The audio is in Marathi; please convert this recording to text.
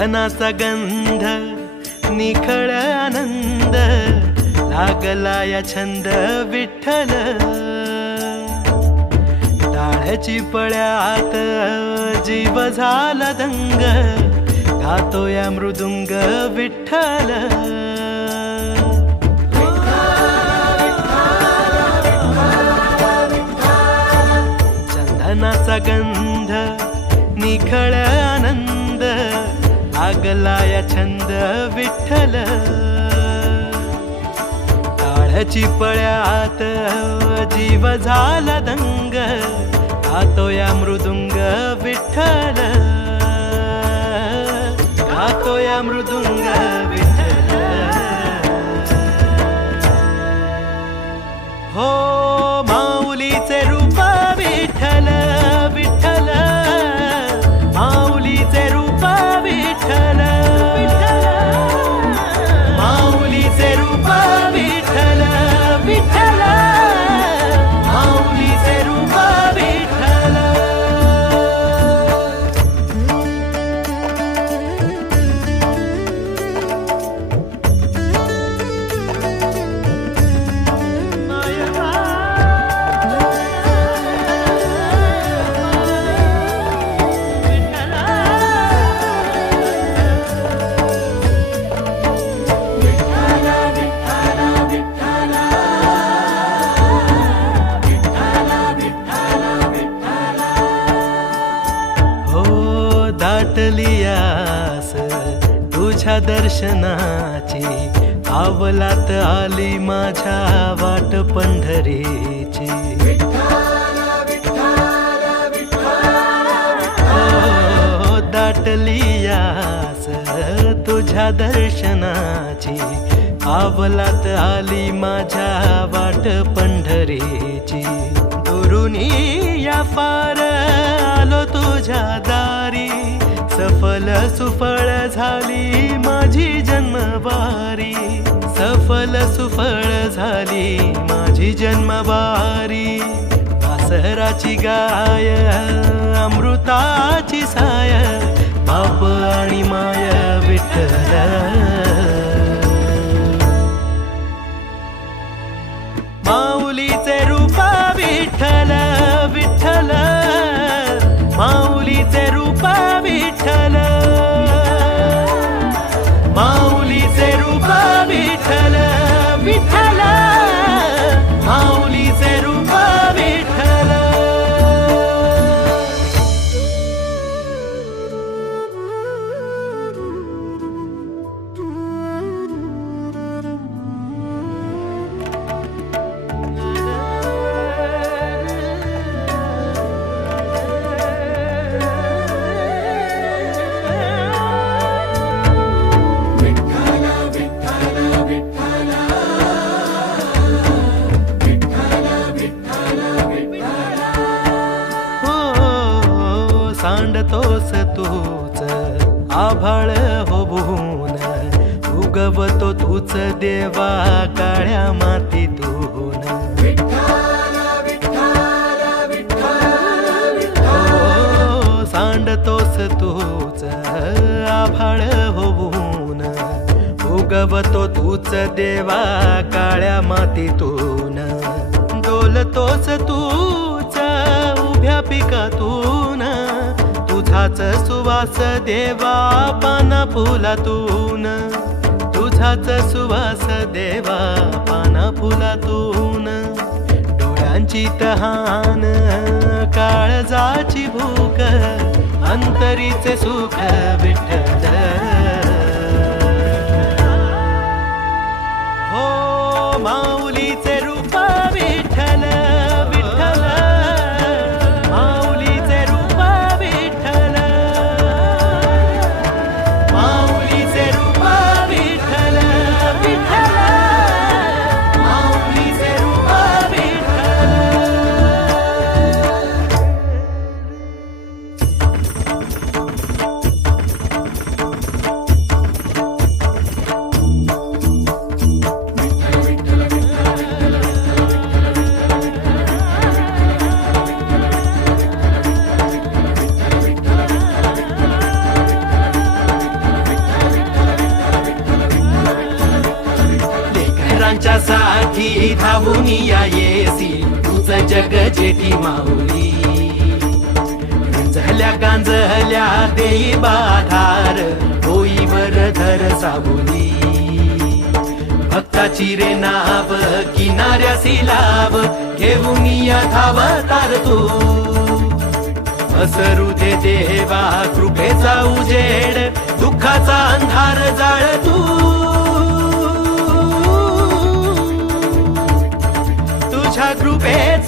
चंदनाचा गंध निखळ आनंद लागला या छंद विठ्ठल टाळ्याची पळ्यात जीव झाला दंग गातो या मृदुंग विठ्ठल चंदनाचा गंध निखळ आनंद लागला या छंद विठ्ठल टाळ्याची पळ्यात जीव झाला दंग गातो या मृदुंग विठ्ठल गातो या मृदुंग विठ्ठल हो माऊलीचे रूप विठ्ठल विठ्ठल माऊलीचे रूप विठ्ठल माऊलीचे रूप विठ्ठल विठ्ठल माऊलीचे रूप विठ्ठल दाटली आस तुझ्या दर्शनाची आवलात आली माझ्या वाट पंढरीची हो दाटली आस तुझ्या दर्शनाची आवलात आली माझ्या वाट पंढरीची दुरुनी या फार आलो तुझ्या दारी सफल सुफळ झाली माझी जन्मवारी सफल सुफळ झाली माझी जन्मवारी वासराची गाय अमृताची साय बाप आणि माय विठ्ठल माऊलीचे रूप विठ्ठल विठ्ठल माऊलीचे रूप विठ्ठल माऊलीचे रूप विठ्ठल विठ्ठल माऊलीचे रूप विठ्ठल सांडतोस तूच आभाळ होऊन उगवतो तूच देवा काळ्या मातीतून हो सांडतोस तूच आभाळ होऊन उगवतो तूच देवा काळ्या मातीतून डोलतोस तूच उभ्या पिकातून तुझाच सुवास देवा पाना फुलातून तुझाच सुवास देवा पाना फुलातून डोळ्यांची तहान काळजाची भूक अंतरीचे सुख विठ्ठल हो माऊलीचे रूप विठ्ठल विठ्ठल माऊलीचे रूप विठ्ठल माऊलीचे रूप विठ्ठल विठ्ठल माऊलीचे रूप विठ्ठल धावती धावून या येसी तुझ जग जेठी माऊली झाल्या गांजल्या देई बाधार होई वरधर सावली भक्ताची रे नाव किनाऱ्यासी लाव घेऊन या धावतार तू असरू दे देवा कृपेचा उजेड दुःखाचा अंधार जाळ तू तुझ्या कृपेत